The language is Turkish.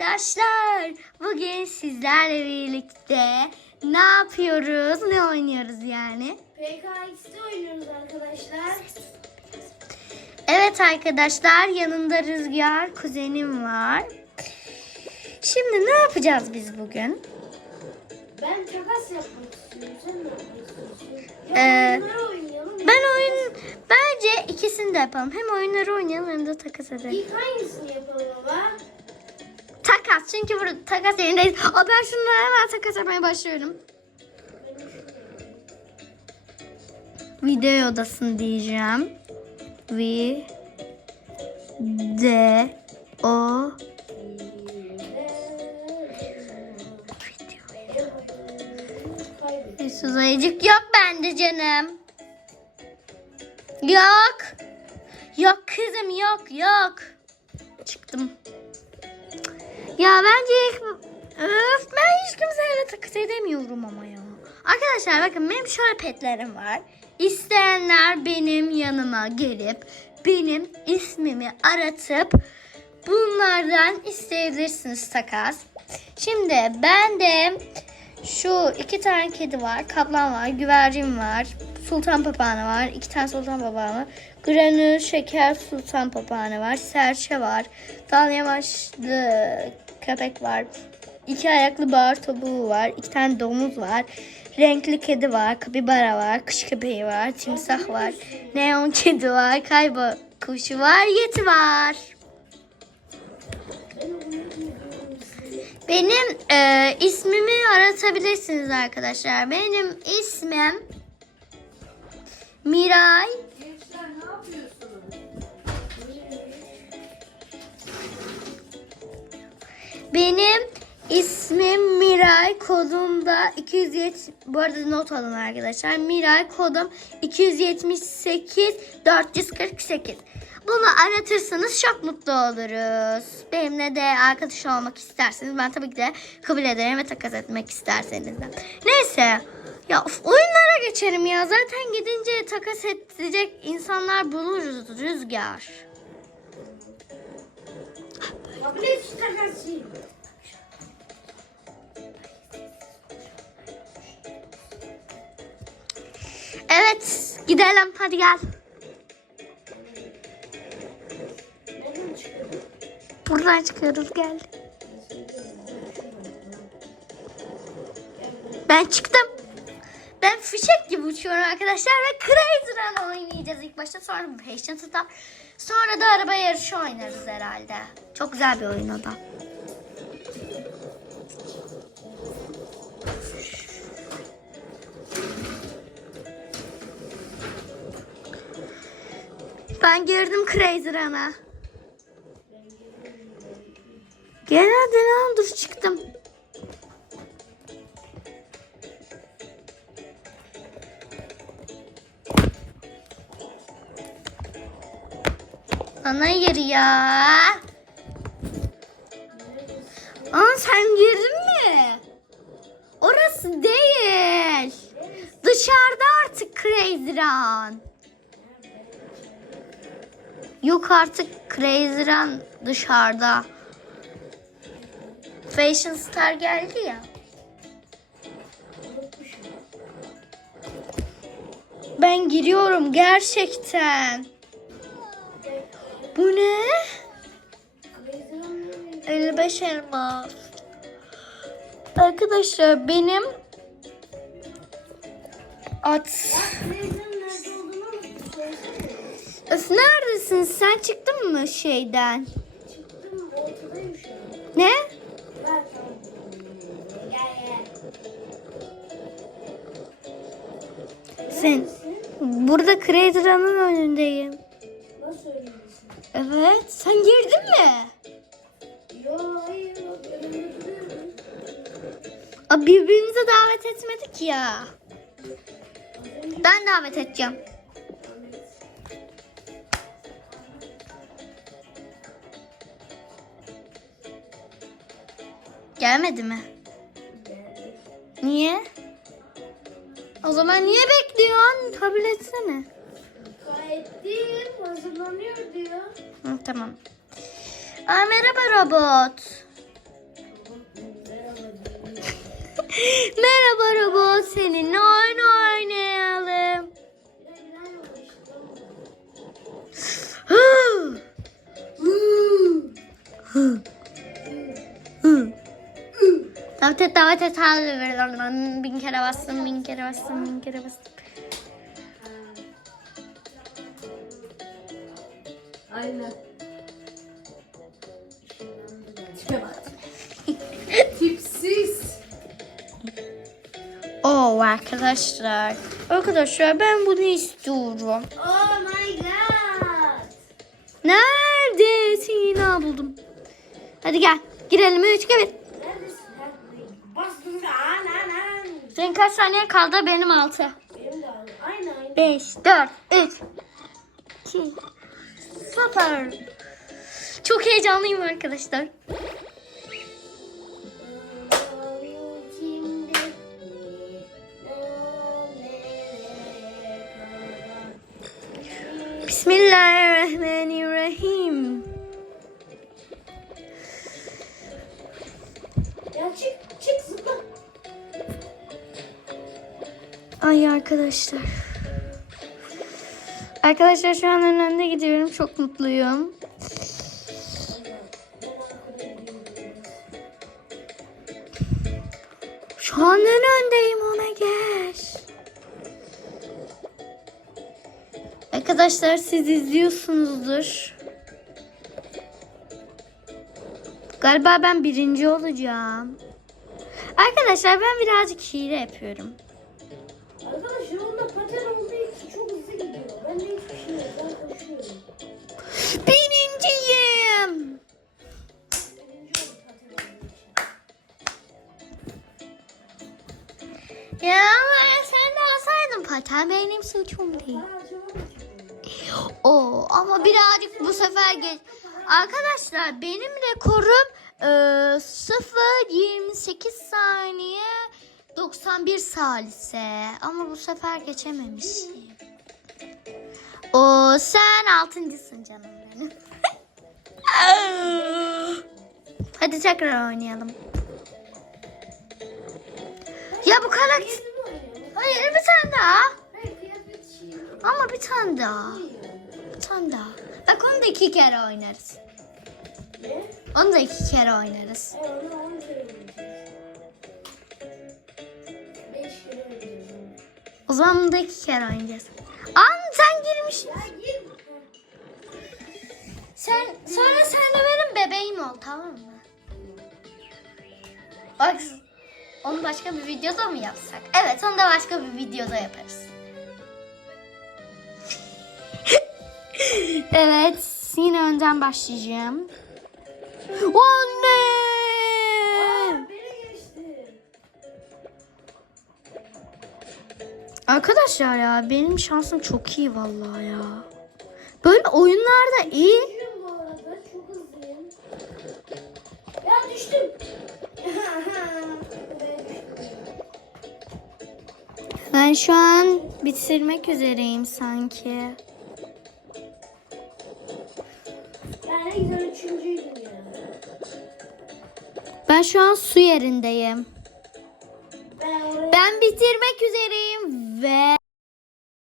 arkadaşlar. Bugün sizlerle birlikte ne yapıyoruz? Ne oynuyoruz yani? PKX'de oynuyoruz arkadaşlar. Evet arkadaşlar yanında Rüzgar kuzenim var. Şimdi ne yapacağız biz bugün? Ben takas yapmak istiyorum. Ee. Ben oyun bence ikisini de yapalım. Hem oyunları oynayalım hem de takas edelim. İlk hangisini yapalım ama? Takas çünkü burada takas yerindeyiz. Aa, ben şunları hemen takas yapmaya başlıyorum. Video odasını diyeceğim. V D O Mesut ayıcık yok bende canım. Yok. Yok kızım yok yok. Ya bence öf ben hiç kimseyle takas edemiyorum ama ya. Arkadaşlar bakın benim şöyle petlerim var. İsteyenler benim yanıma gelip benim ismimi aratıp bunlardan isteyebilirsiniz takas. Şimdi ben de şu iki tane kedi var, kaplan var, güvercin var, sultan papağanı var, iki tane sultan papağanı, granül şeker sultan papağanı var, serçe var, dal yamaçlı köpek var, iki ayaklı bağır topuğu var, iki tane domuz var, renkli kedi var, kapibara var, kış köpeği var, timsah var, neon kedi var, kaybo kuşu var, yeti var. Benim e, ismimi aratabilirsiniz arkadaşlar. Benim ismim Miray. Benim ismim Miray. Kodum da 270. Bu arada not alın arkadaşlar. Miray kodum 278 448. Bunu aratırsanız çok mutlu oluruz. Benimle de arkadaş olmak isterseniz ben tabii ki de kabul ederim ve takas etmek isterseniz de. Neyse. Ya of, oyunlara geçelim ya. Zaten gidince takas edecek insanlar buluruz Rüzgar. Evet gidelim hadi gel. Buradan çıkıyoruz gel. Ben çıktım. Ben fişek gibi uçuyorum arkadaşlar ve Crazy Run oynayacağız ilk başta. Sonra Patient Stop. Sonra da araba yarışı oynarız herhalde. Çok güzel bir oyun o da. Ben girdim Crazy Run'a. Lan dur çıktım. Ana yeri ya. Aa sen girdin mi? Orası değil. Dışarıda artık Crazy Run. Yok artık Crazy Run dışarıda. Fashion Star geldi ya. Ben giriyorum gerçekten. Bu ne? Crazy 55 elmas. Arkadaşlar benim at. Öf neredesin? Sen çıktın mı şeyden? Çıktım ortadayım. Ne? Sen burada Crazy Run'ın önündeyim. Öylesin? Evet. Sen girdin mi? Yo hayır. Aa, birbirimize davet etmedik ya. Ben davet edeceğim. Gelmedi mi? Niye? O zaman niye bekliyorsun? Kabul etsene. Değil hazırlanıyor diyor. Hı, tamam. Aa, merhaba robot. merhaba robot seninle oyun oynayalım. Davet et davet et. Bin kere bastım bin kere bastım bin kere bastım. Aynen. Tipsiz. Oo arkadaşlar. Arkadaşlar ben bunu istiyorum. Oh my god. Neredesin? Ha buldum. Hadi gel. Girelim 3 2 1. Neredesin? Bastım da anan. Senin kaç saniye kaldı? Benim 6. Benim de. Aynı aynı. 5 4 3 2 Süper. Çok heyecanlıyım arkadaşlar. Bismillahirrahmanirrahim. Ya çık çık zıpla. Ay arkadaşlar. Arkadaşlar şu an önünde gidiyorum. Çok mutluyum. Şu an en öndeyim ona gel. Arkadaşlar siz izliyorsunuzdur. Galiba ben birinci olacağım. Arkadaşlar ben birazcık hile yapıyorum. Arkadaş yolunda paten Birinciyim. Ya sen de alsaydın paten benim suçum değil. Oo ama birazcık bu sefer geç. Arkadaşlar benim rekorum e, 0.28 saniye 91 salise. Ama bu sefer geçememişim. O sen altıncısın canım. Hadi tekrar oynayalım. Ya bu karakter... Hayır bir tane daha. Ama bir tane daha. Bir tane daha. Bak onu da iki kere oynarız. Ne? Onu da iki kere oynarız. Onu. O zaman bunu da iki kere oynayacağız. Bebeğim ol tamam mı? Bak onu başka bir videoda mı yapsak? Evet onu da başka bir videoda yaparız. evet yine önden başlayacağım. Anne! Arkadaşlar ya benim şansım çok iyi vallahi ya. Böyle oyunlarda iyi. Ben şu an bitirmek üzereyim sanki. Ya ne güzel üçüncüydüm ya. Ben şu an su yerindeyim. Ben Ben bitirmek üzereyim ve